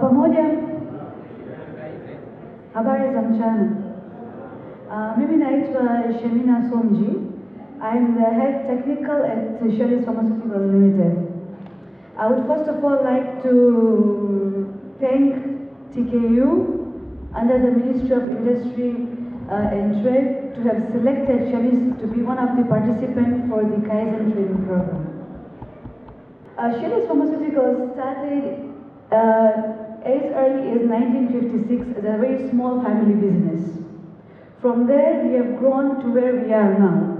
pamoja, habari za mchana. Mimi naitwa Shemina Somji. I'm the head technical at Shelly's Pharmaceuticals Limited. I would first of all like to thank TKU under the Ministry of Industry and Trade to have selected Shelly's to be one of the participants for the Kaizen training program. Shelly's Pharmaceuticals started as early as 1956 as a very small family business. From there, we have grown to where we are now.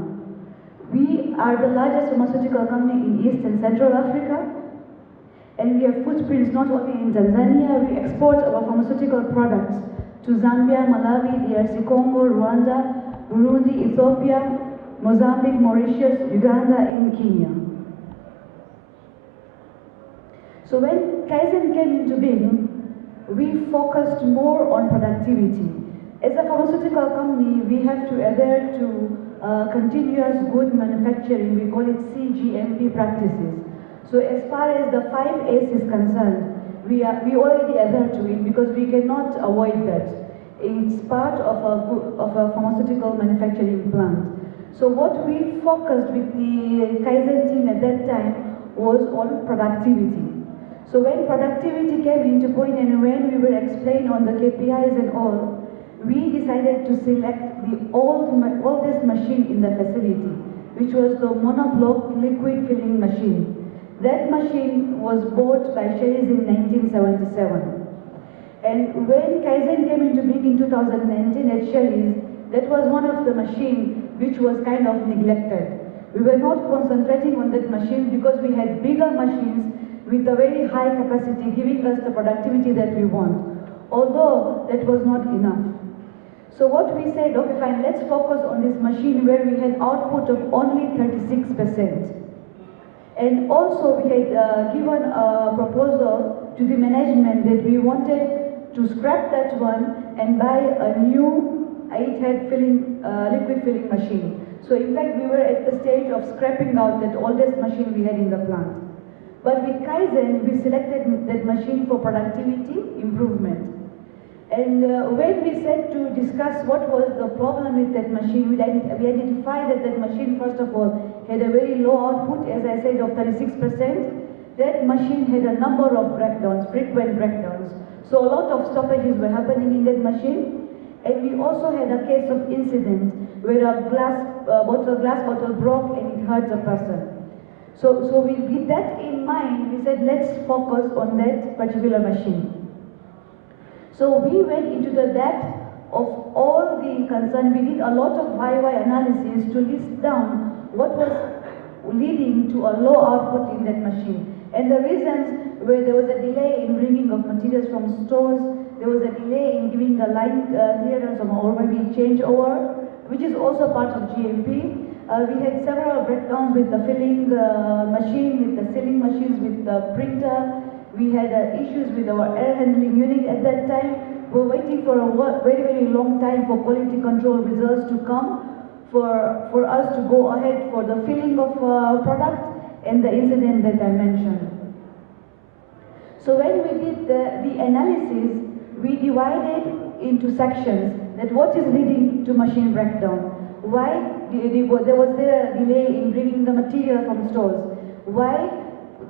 We are the largest pharmaceutical company in East and Central Africa, and we have footprints not only in Tanzania. We export our pharmaceutical products to Zambia, Malawi, DRC Congo, Rwanda, Burundi, Ethiopia, Mozambique, Mauritius, Uganda, and Kenya. So when Kaizen came into being, we focused more on productivity. As a pharmaceutical company, we have to adhere to continuous good manufacturing. We call it CGMP practices. So as far as the 5 A's is concerned, we already adhere to it because we cannot avoid that. It's part of a pharmaceutical manufacturing plant. So what we focused with the Kaizen team at that time was on productivity. So when productivity came into point and when we were explained on the KPIs and all, we decided to select the oldest machine in the facility, which was the monoblock liquid filling machine. That machine was bought by Shelly's in 1977. And when Kaizen came into being in 2019 at Shelly's, that was one of the machines which was kind of neglected. We were not concentrating on that machine because we had bigger machines with a very high capacity, giving us the productivity that we want, although that was not enough. So what we said, okay fine, let's focus on this machine where we had output of only 36%. And also we had given a proposal to the management that we wanted to scrap that one and buy a new 8-head liquid filling machine. So in fact we were at the stage of scrapping out that oldest machine we had in the plant. But with Kaizen, we selected that machine for productivity improvement. And when we said to discuss what was the problem with that machine, we identified that that machine, first of all, had a very low output, as I said, of 36%. That machine had a number of breakdowns, frequent breakdowns. So a lot of stoppages were happening in that machine. And we also had a case of incident where a glass bottle broke and it hurt the person. So with that in mind, we said, let's focus on that particular machine. So we went into the depth of all the concern. We did a lot of YY analysis to list down what was leading to a low output in that machine. And the reasons were there was a delay in bringing of materials from stores, there was a delay in giving the line clearance or maybe changeover, which is also part of GMP. We had several breakdowns with the filling machine, with the sealing machines, with the printer. We had issues with our air handling unit at that time. We were waiting for a very, very long time for quality control results to come, for us to go ahead for the filling of product and the incident that I mentioned. So when we did the analysis, we divided into sections that what is leading to machine breakdown. Why there was a delay in bringing the material from stores? Why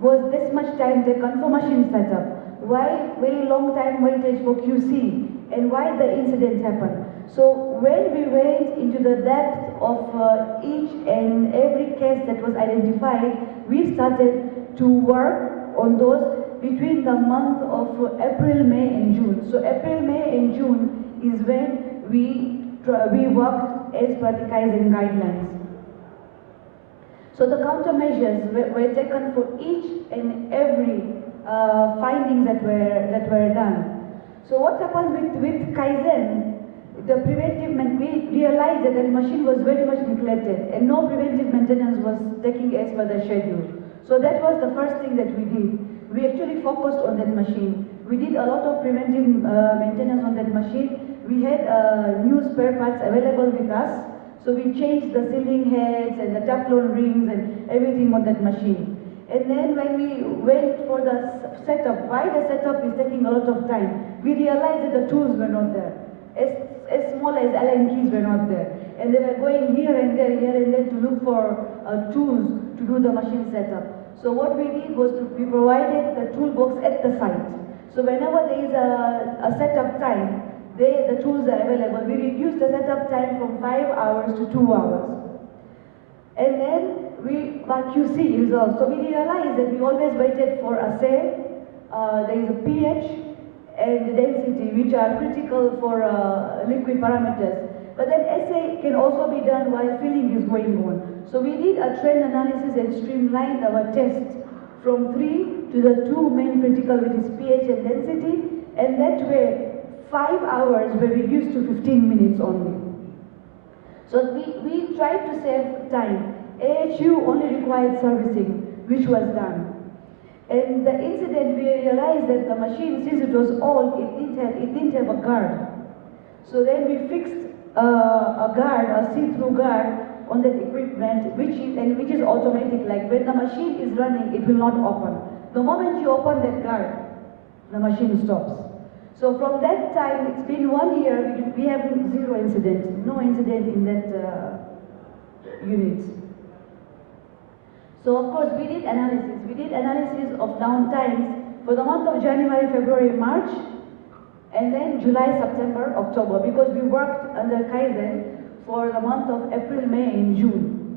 was this much time taken for machine setup? Why very long time waitage for QC? And why the incident happened? So when we went into the depth of each and every case that was identified, we started to work on those between the month of April, May and June. So April, May and June is when we worked as per the Kaizen guidelines. So the countermeasures were taken for each and every findings that were done. So what happened with Kaizen? The preventive we realized that the machine was very much neglected and no preventive maintenance was taking as per the schedule. So that was the first thing that we did. We actually focused on that machine. We did a lot of preventive maintenance on that machine. We had new spare parts available with us. So we changed the sealing heads and the Teflon rings and everything on that machine. And then when we went for the setup, why the setup is taking a lot of time, we realized that the tools were not there. As small as Allen keys were not there. And they were going here and there to look for tools to do the machine setup. So what we did was we provided the toolbox at the site. So whenever there is a setup time, the tools are available. We reduced the setup time from 5 hours to 2 hours. And then our QC results. So we realized that we always waited for assay. There is a pH and the density, which are critical for liquid parameters. But then assay can also be done while filling is going on. So we did a trend analysis and streamlined our test from 3 to the 2 main critical, which is pH and density. And that way, 5 hours were reduced to 15 minutes only. So we tried to save time. AHU only required servicing, which was done. And the incident, we realized that the machine, since it was old, it didn't have a guard. So then we fixed a guard, a see-through guard on that equipment, which is automatic. Like when the machine is running, it will not open. The moment you open that guard, the machine stops. So from that time, it's been 1 year, we have 0 incident, no incident in that unit. So of course we did analysis. We did analysis of downtimes for the month of January, February, March, and then July, September, October, because we worked under Kaizen for the month of April, May, and June.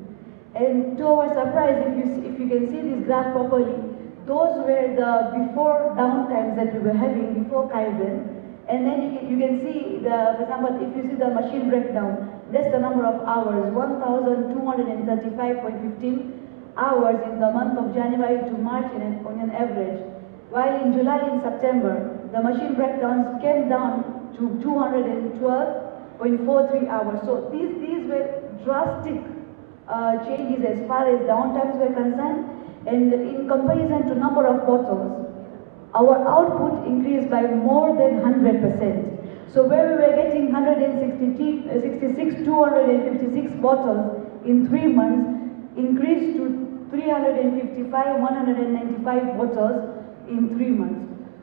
And to our surprise, if you can see this graph properly, those were the before downtimes that we were having before Kaizen. And then you can see, for example, if you see the machine breakdown, that's the number of hours, 1,235.15 hours in the month of January to March on an average. While in July and September, the machine breakdowns came down to 212.43 hours. So these were drastic changes as far as downtimes were concerned. And in comparison to number of bottles, our output increased by more than 100%. So where we were getting 256 bottles in 3 months, increased to 195 bottles in 3 months.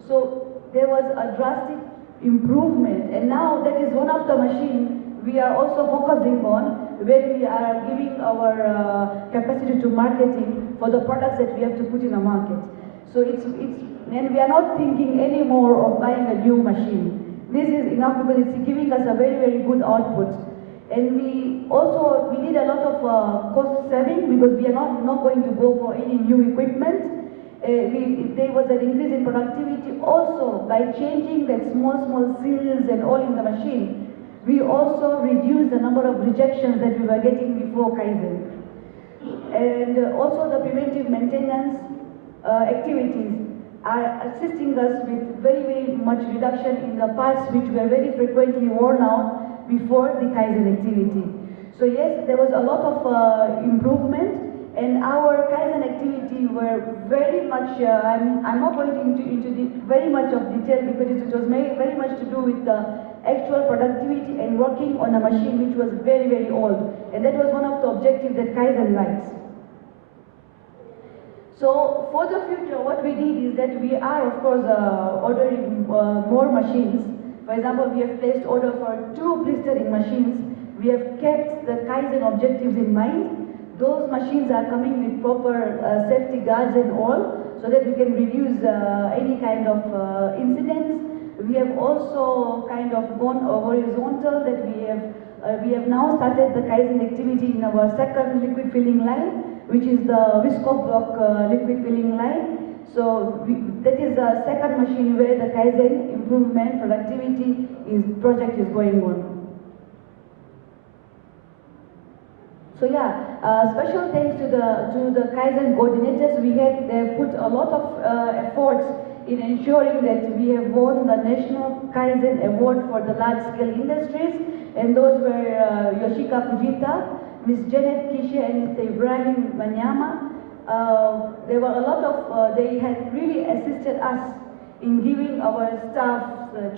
So there was a drastic improvement, and now that is one of the machines we are also focusing on when we are giving our capacity to marketing for the products that we have to put in the market. So and we are not thinking anymore of buying a new machine. This is enough because it's giving us a very, very good output. And we did a lot of cost saving because we are not going to go for any new equipment. There was an increase in productivity also by changing that small seals and all in the machine. We also reduced the number of rejections that we were getting before Kaizen. And also the preventive maintenance activities are assisting us with very, very much reduction in the parts which were very frequently worn out before the Kaizen activity. So yes, there was a lot of improvement, and our Kaizen activity were very much, I'm not going into very much of detail because it was very much to do with the actual productivity and working on a machine which was very, very old. And that was one of the objectives that Kaizen likes. So for the future, what we did is that we are, of course, ordering more machines. For example, we have placed order for 2 blistering machines. We have kept the Kaizen objectives in mind. Those machines are coming with proper safety guards and all, so that we can reduce any kind of incidents. We have also kind of gone horizontal, that we have now started the Kaizen activity in our second liquid filling line, which is the visco block liquid filling line. So that is the second machine where the Kaizen improvement productivity project is going on. So yeah, special thanks to the Kaizen coordinators. They have put a lot of efforts in ensuring that we have won the National Kaizen Award for the large-scale industries, and those were Yoshika Fujita, Ms. Janet Kishe, and Mr. Ibrahim Manyama. There were a lot of, they had really assisted us in giving our staff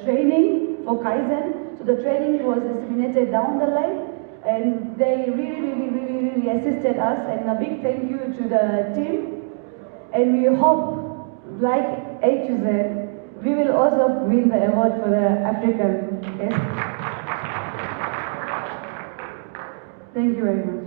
training for Kaizen. So the training was disseminated down the line, and they really assisted us, and a big thank you to the team. and we hope, like A to Z, we will also win the award for the African. Yes. Thank you very much.